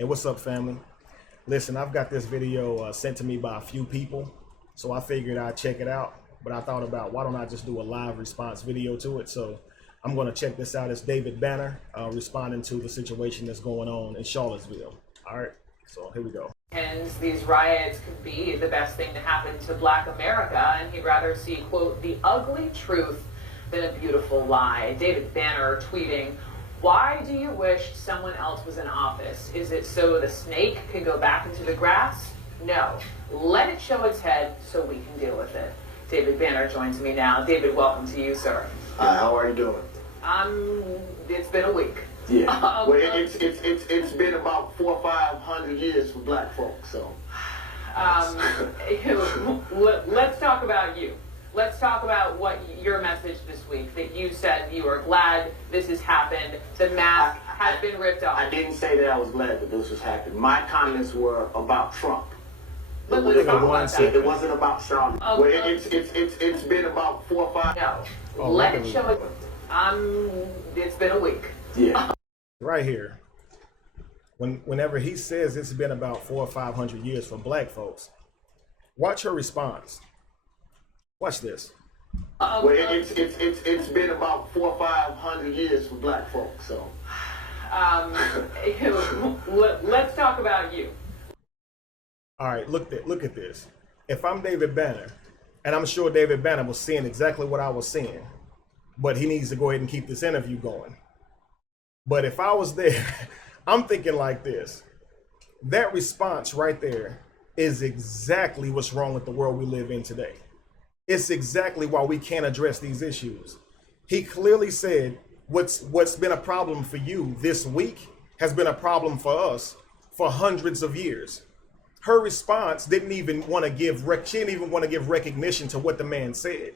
Hey, what's up, family? Listen, I've got this video sent to me by a few people, so I figured I'd check it out. But I thought about, why don't I just do a live response video to it? So I'm going to check this out. It's David Banner responding to the situation that's going on in Charlottesville. All right, so here we go. And these riots could be the best thing to happen to Black America, and he'd rather see, quote, the ugly truth than a beautiful lie. David Banner tweeting, "Why do you wish someone else was in office? Is it so the snake can go back into the grass? No. Let it show its head so we can deal with it." David Banner joins me now. David, welcome to you, sir. Hi, how are you doing? It's been a week. Yeah. Well, it's been about 400 or 500 years for Black folks, so. Let's talk about you. Let's talk about what your message this week, that you said you are glad this has happened, the mask has been ripped off. I didn't say that I was glad that this was happening. My comments were about Trump. But let's talk about that. It wasn't about Charlottesville. Well, it's been about 4 or 5. No. Let it show it. It's been a week. Yeah. Right here, whenever he says it's been about 400 or 500 years for Black folks, watch her response. Watch this. Well, it's been about 400 or 500 years for Black folks, so. Let's talk about you. All right, look at this. If I'm David Banner, and I'm sure David Banner was seeing exactly what I was seeing, but he needs to go ahead and keep this interview going. But if I was there, I'm thinking like this. That response right there is exactly what's wrong with the world we live in today. It's exactly why we can't address these issues. He clearly said what's been a problem for you this week has been a problem for us for hundreds of years. Her response didn't even want to give, she didn't even want to give recognition to what the man said.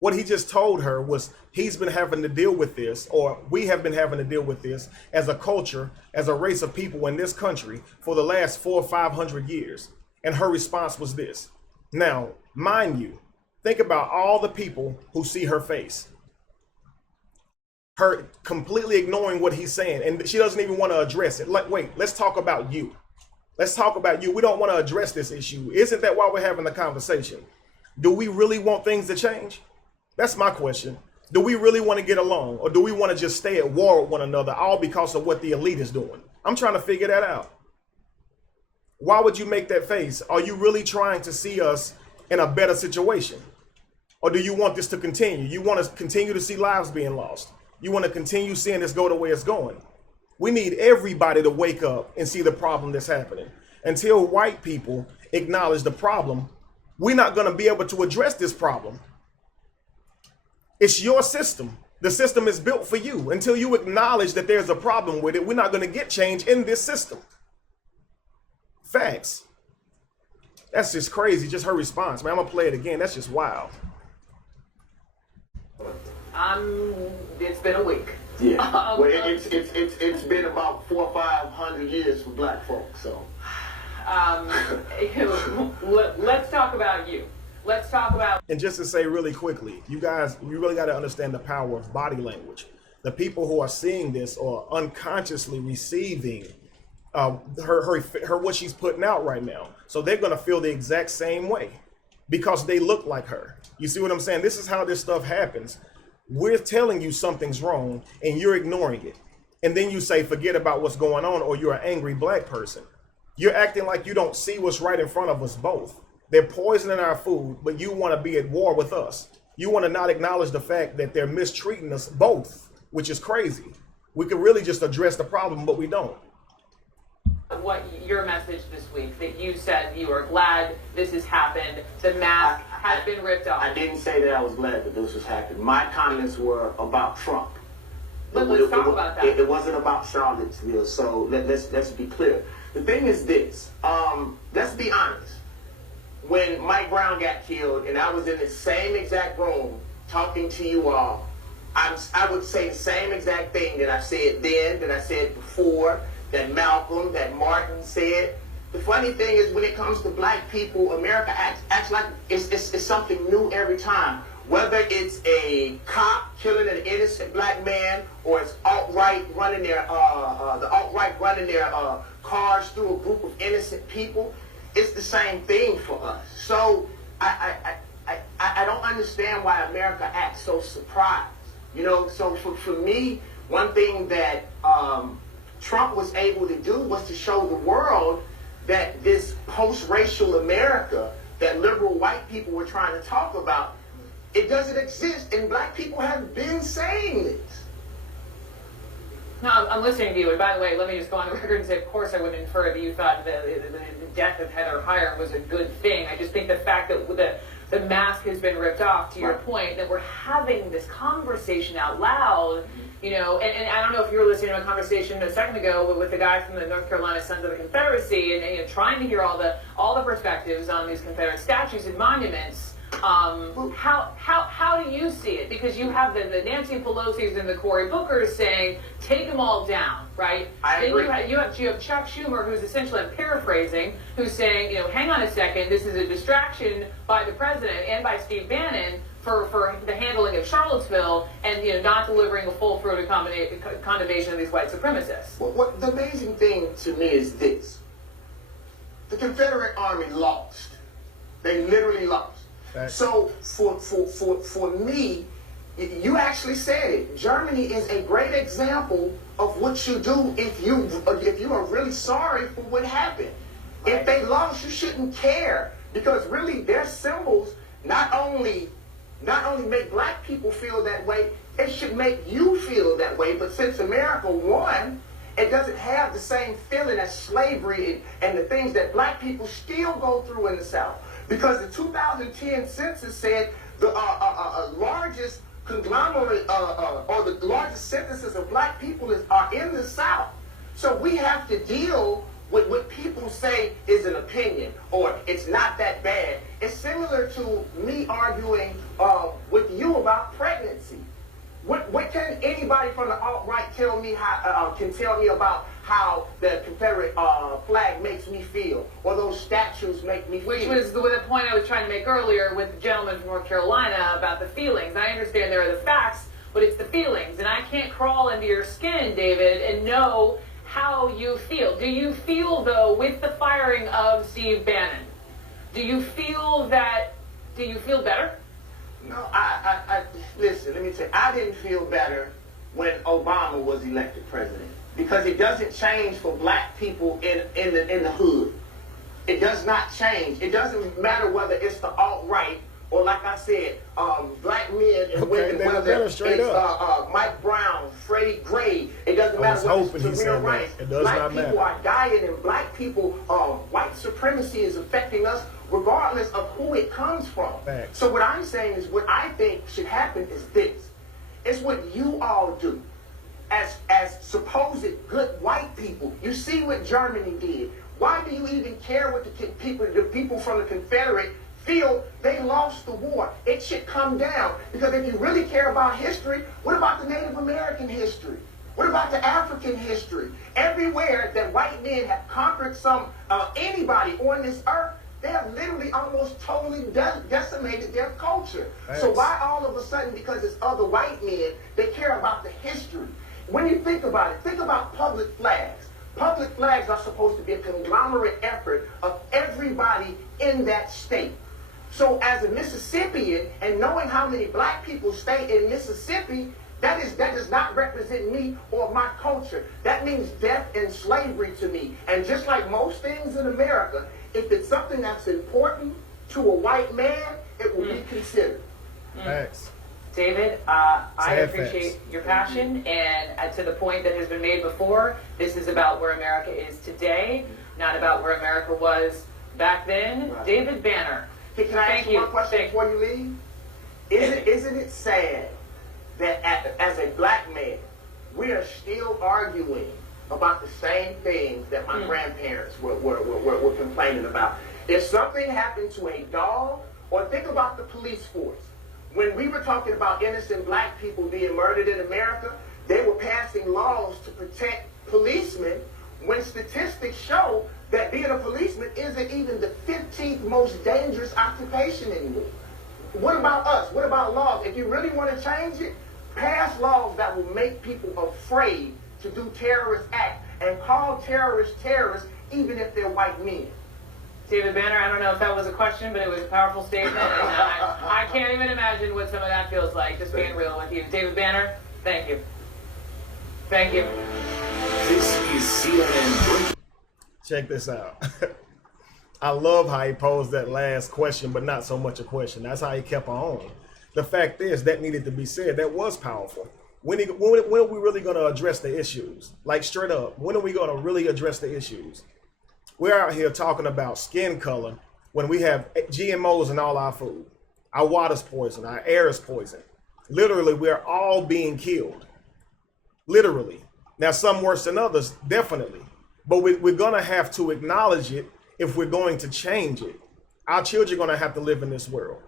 What he just told her was he's been having to deal with this, or we have been having to deal with this as a culture, as a race of people in this country for the last 400 or 500 years. And her response was this. Now, mind you, think about all the people who see her face. Her completely ignoring what he's saying, and she doesn't even want to address it. Like, wait, let's talk about you. Let's talk about you. We don't want to address this issue. Isn't that why we're having the conversation? Do we really want things to change? That's my question. Do we really want to get along, or do we want to just stay at war with one another, all because of what the elite is doing? I'm trying to figure that out. Why would you make that face? Are you really trying to see us in a better situation? Or do you want this to continue? You want to continue to see lives being lost. You want to continue seeing this go the way it's going. We need everybody to wake up and see the problem that's happening. Until white people acknowledge the problem, we're not going to be able to address this problem. It's your system. The system is built for you. Until you acknowledge that there's a problem with it, we're not going to get change in this system. Facts. That's just crazy. Just her response, man. I'm going to play it again. That's just wild. It's been a week. Yeah. Well, it's been about 400 or 500 years for Black folks, so. Let's talk about you. Let's talk about. And just to say really quickly, you guys, you really got to understand the power of body language. The people who are seeing this are unconsciously receiving her what she's putting out right now. So they're going to feel the exact same way because they look like her. You see what I'm saying? This is how this stuff happens. We're telling you something's wrong and you're ignoring it. And then you say, forget about what's going on, or you're an angry Black person. You're acting like you don't see what's right in front of us both. They're poisoning our food, but you want to be at war with us. You want to not acknowledge the fact that they're mistreating us both, which is crazy. We could really just address the problem, but we don't. What your message this week, that you said you are glad this has happened, the mask has been ripped off. I didn't say that I was glad that this was happening. My comments were about Trump. But let's talk about that. It wasn't about Charlottesville, so let's be clear. The thing is this, let's be honest. When Mike Brown got killed and I was in the same exact room talking to you all, I would say the same exact thing that I said then, that I said before, that Malcolm, that Martin said. The funny thing is, when it comes to Black people, America acts like it's something new every time. whether it's a cop killing an innocent black man, or it's alt-right running their cars through a group of innocent people, it's the same thing for us. So I don't understand why America acts so surprised. You know, so for me, one thing that Trump was able to do was to show the world that this post-racial America that liberal white people were trying to talk about, it doesn't exist, and black people have been saying this. No, I'm listening to you, and by the way, let me just go on the record and say, of course I would infer that you thought the death of Heather Heyer was a good thing. I just think the fact that the mask has been ripped off, to your point, that we're having this conversation out loud, you know, and I don't know if you were listening to a conversation a second ago with the guy from the North Carolina Sons of the Confederacy, and you know, trying to hear all the perspectives on these Confederate statues and monuments. How do you see it? Because you have the Nancy Pelosi's and the Cory Bookers saying, take them all down, right? I agree. Then you have Chuck Schumer, who's essentially, I'm paraphrasing, who's saying, you know, hang on a second, this is a distraction by the president and by Steve Bannon for the handling of Charlottesville, and you know, not delivering a full-throated condemnation of these white supremacists. Well, what the amazing thing to me is this: the Confederate Army lost. They literally lost. So for me, you actually said it. Germany is a great example of what you do if you are really sorry for what happened. Right. If they lost, you shouldn't care, because really their symbols not only make black people feel that way, it should make you feel that way. But since America won, it doesn't have the same feeling as slavery and the things that black people still go through in the South. Because the 2010 census said the largest conglomerate or the largest censuses of black people are in the South. So we have to deal with what people say is an opinion, or it's not that bad. It's similar to me arguing with you about pregnancy. What can anybody from the alt-right tell me about how the Confederate flag makes me feel, or those statues make me feel? Which was the point I was trying to make earlier with the gentleman from North Carolina about the feelings. I understand there are the facts, but it's the feelings, and I can't crawl into your skin, David, and know how you feel. Do you feel, though, with the firing of Steve Bannon, do you feel better? No, I listen, let me tell you, I didn't feel better when Obama was elected president, because it doesn't change for black people in the hood. It does not change. It doesn't matter whether it's the alt-right or, like I said, black men and women, whether it's Mike Brown, Freddie Gray. It doesn't matter whether it's Tamir Rice. Black people are dying, and black people, white supremacy is affecting us regardless of who it comes from. Thanks. So what I'm saying is, what I think should happen is this. It's what you all do as supposed good white people. You see what Germany did. Why do you even care what the people from the Confederate feel? They lost the war. It should come down. Because if you really care about history, what about the Native American history? What about the African history? Everywhere that white men have conquered anybody on this earth, they have literally almost totally decimated their culture. Thanks. So why all of a sudden, because it's other white men, they care about the history? When you think about it, think about public flags. Public flags are supposed to be a conglomerate effort of everybody in that state. So as a Mississippian, and knowing how many black people stay in Mississippi, that does not represent me or my culture. That means death and slavery to me. And just like most things in America, if it's something that's important to a white man, it will be considered. Thanks. David, I appreciate your passion, and to the point that has been made before, this is about where America is today, not about where America was back then. Right. David Banner. Hey, can I ask you one question before you leave? Isn't it sad that as a black man, we are still arguing about the same things that my grandparents were complaining about? If something happened to a dog, or think about the police force. When we were talking about innocent black people being murdered in America, they were passing laws to protect policemen, when statistics show that being a policeman isn't even the 15th most dangerous occupation anymore. What about us? What about laws? If you really want to change it, pass laws that will make people afraid to do terrorist acts and call terrorists terrorists even if they're white men. David Banner, I don't know if that was a question, but it was a powerful statement. And I can't even imagine what some of that feels like, just being real with you. David Banner, thank you. Thank you. This is CNN. Check this out. I love how he posed that last question, but not so much a question. That's how he kept on. The fact is, that needed to be said. That was powerful. When are we really going to address the issues? Like, straight up, when are we going to really address the issues? We're out here talking about skin color when we have GMOs in all our food. Our water's poison. Our air is poison. Literally, we're all being killed. Literally. Now, some worse than others, definitely. But we're going to have to acknowledge it if we're going to change it. Our children are going to have to live in this world.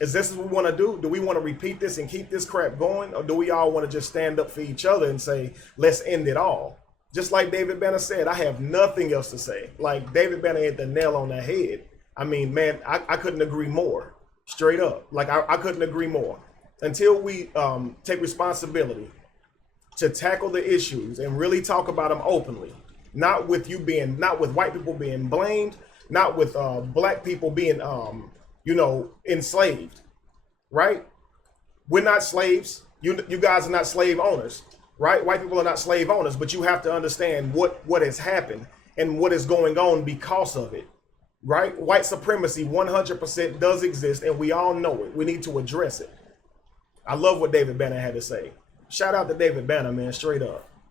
Is this what we want to do? Do we want to repeat this and keep this crap going? Or do we all want to just stand up for each other and say, let's end it all? Just like David Banner said, I have nothing else to say. Like, David Banner hit the nail on the head. I mean, man, I couldn't agree more. Straight up. Like, I couldn't agree more. Until we take responsibility to tackle the issues and really talk about them openly, not with white people being blamed, not with black people being, enslaved, right? We're not slaves. You guys are not slave owners, right? White people are not slave owners, but you have to understand what has happened and what is going on because of it, right? White supremacy 100% does exist, and we all know it. We need to address it. I love what David Banner had to say. Shout out to David Banner, man, straight up.